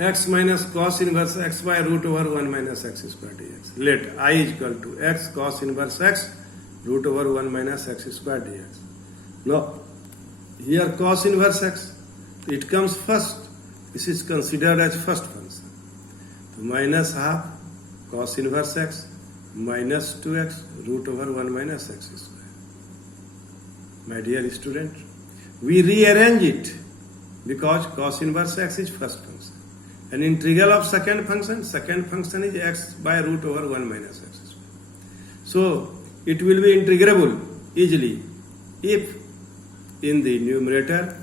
x minus cos inverse x by root over 1 minus x square dx. Let I is equal to x cos inverse x root over 1 minus x square dx. Now, here cos inverse x, it comes first. This is considered as first function. So minus half cos inverse x minus 2x root over 1 minus x square. My dear student, we rearrange it because cos inverse x is first function. An integral of second function is x by root over 1 minus x square. So it will be integrable easily if in the numerator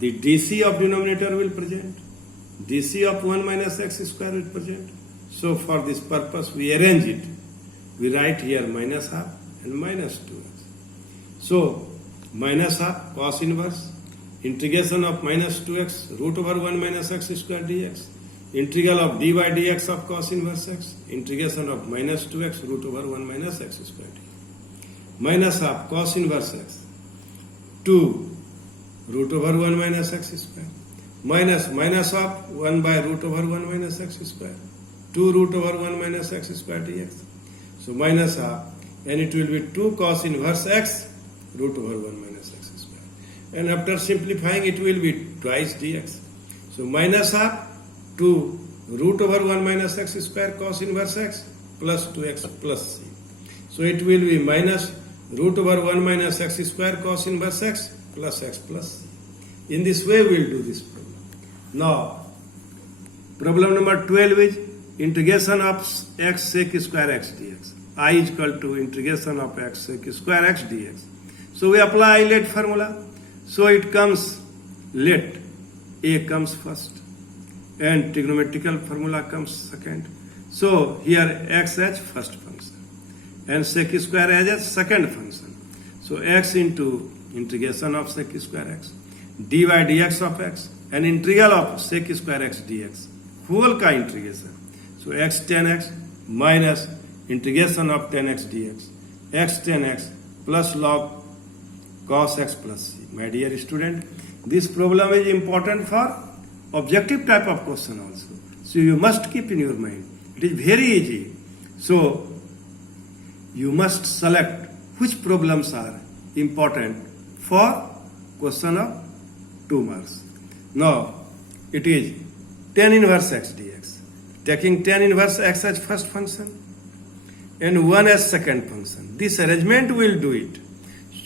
the dc of denominator will present, dc of 1 minus x square will present. So for this purpose we arrange it. We write here minus half and minus 2x. So minus half cos inverse integration of minus 2x root over 1 minus x square dx, integral of dy dx of cos inverse x, integration of minus 2x root over 1 minus x square dx, minus half cos inverse x 2 root over 1 minus x square, minus of 1 by root over 1 minus x square, 2 root over 1 minus x square dx. So minus half, and it will be 2 cos inverse x root over 1 minus x square. And after simplifying, it will be twice dx. So minus half 2 root over 1 minus x square cos inverse x plus 2x plus c. So it will be minus root over 1 minus x square cos inverse x plus c. In this way we will do this problem. Now, problem number 12 is integration of x sec square x dx. I is equal to integration of x sec square x dx. So we apply let formula. So it comes let a comes first and trigonometrical formula comes second. So here x as first function and sec square as a second function. So x into integration of sec square x, dy dx of x, and integral of sec square x dx, whole ka integration. So x tan x minus integration of tan x dx, x tan x plus log cos x plus c. My dear student, this problem is important for objective type of question also. So you must keep in your mind. It is very easy. So you must select which problems are important for question of 2 marks. Now it is tan inverse x dx. Taking tan inverse x as first function and 1 as second function. This arrangement will do it.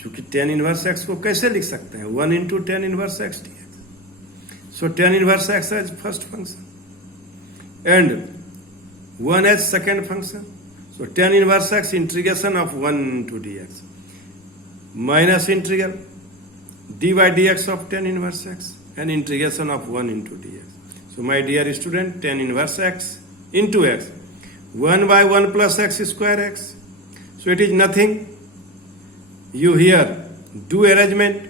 क्योंकि tan inverse x को कैसे लिख सकते हैं 1 into tan inverse x dx. So tan inverse x as first function and 1 as second function. So tan inverse x integration of 1 into dx minus integral dy dx of tan inverse x and integration of 1 into dx. So my dear student, tan inverse x into x 1 by 1 plus x square x. So it is nothing. You here do arrangement,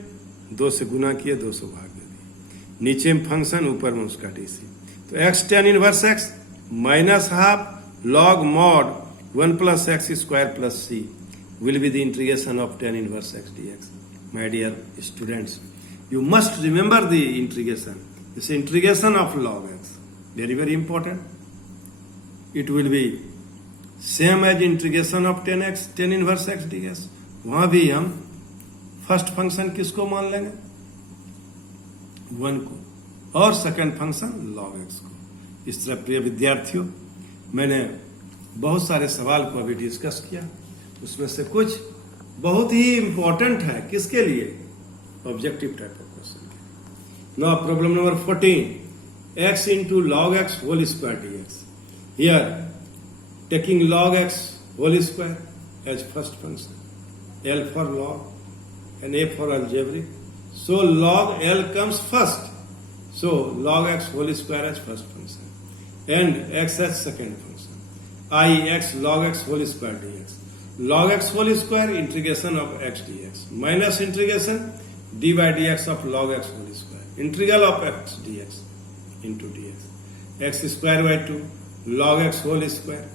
2 से गुना किए 2 से भाग दे दिए, नीचे में function ऊपर में उसका डीसी. तो x tan inverse x minus half log mod 1 plus x square plus c will be the integration of tan inverse x dx. My dear students, you must remember the integration. It's integration of log x. Very, very important. It will be same as integration of tan inverse x dx. वहां भी हम first function किसको मान लेंगे 1 को और second function log x को. इस तरह प्रिय विद्यार्थियों, मैंने बहुत सारे सवाल को अभी डिस्कस किया. उसमें से कुछ बहुत ही इंपॉर्टेंट है किसके लिए ऑब्जेक्टिव टाइप ऑफ क्वेश्चन के. Now problem number 14, x into log x whole square dx. Here taking log x whole square as first function, L for log and A for algebraic. So log L comes first. So log x whole square as first function and x as second function. I x log x whole square dx. Log x whole square integration of x dx minus integration dy dx of log x whole square. Integral of x dx into dx. X square by 2 log x whole square.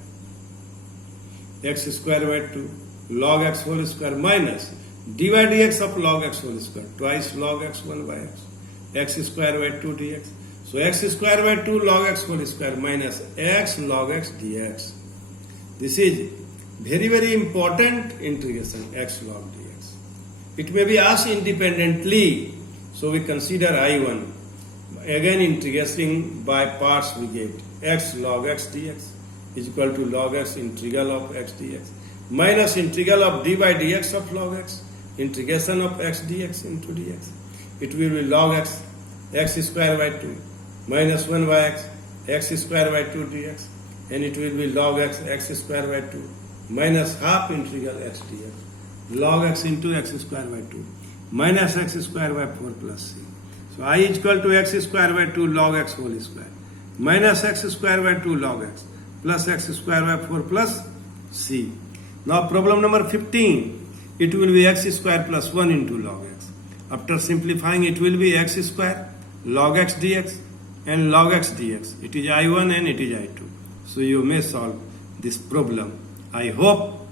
X square by 2 log x whole square minus dy dx of log x whole square twice log x 1 by x. X square by 2 dx. So x square by 2 log x whole square minus x log x dx. This is very, very important integration, x log dx. It may be asked independently, so we consider I1. Again integrating by parts we get x log x dx is equal to log x integral of x dx minus integral of d by dx of log x, integration of x dx into dx. It will be log x, x square by 2 minus 1 by x square by 2 dx, and it will be log x, x square by 2 minus half integral x dx, log x into x square by 2 minus x square by 4 plus c. So I is equal to x square by 2 log x whole square minus x square by 2 log x plus x square by 4 plus c. Now problem number 15, it will be x square plus 1 into log x. After simplifying, it will be x square log x dx and log x dx. It is I1 and it is I2. So you may solve this problem. I hope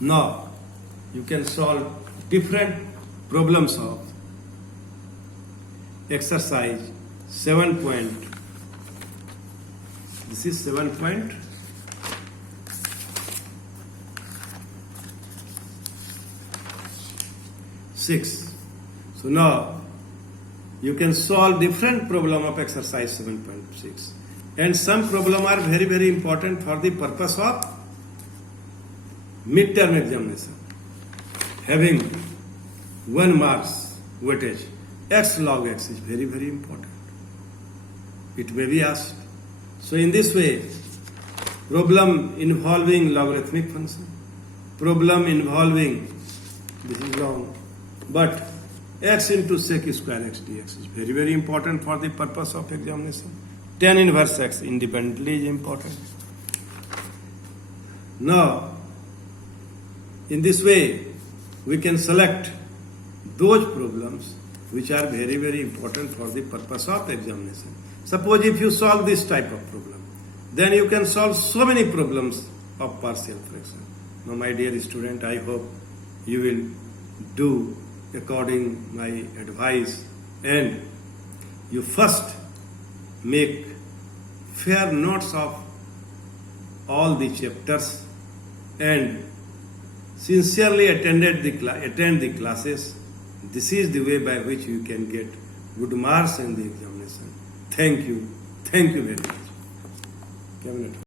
now you can solve different problems of exercise 7 point. This is 7.6. So now you can solve different problem of exercise 7.6, and some problem are very, very important for the purpose of midterm examination. Having 1 marks weightage, x log x is very, very important. It may be asked. So in this way, problem involving logarithmic function, problem involving, this is long, but x into sec square x dx is very, very important for the purpose of examination. Tan inverse x independently is important. Now, in this way, we can select those problems which are very, very important for the purpose of examination. Suppose if you solve this type of problem, then you can solve so many problems of partial fraction. Now, my dear student, I hope you will do according my advice, and you first make fair notes of all the chapters and sincerely attend the classes. This is the way by which you can get good marks in the examination. Thank you very much.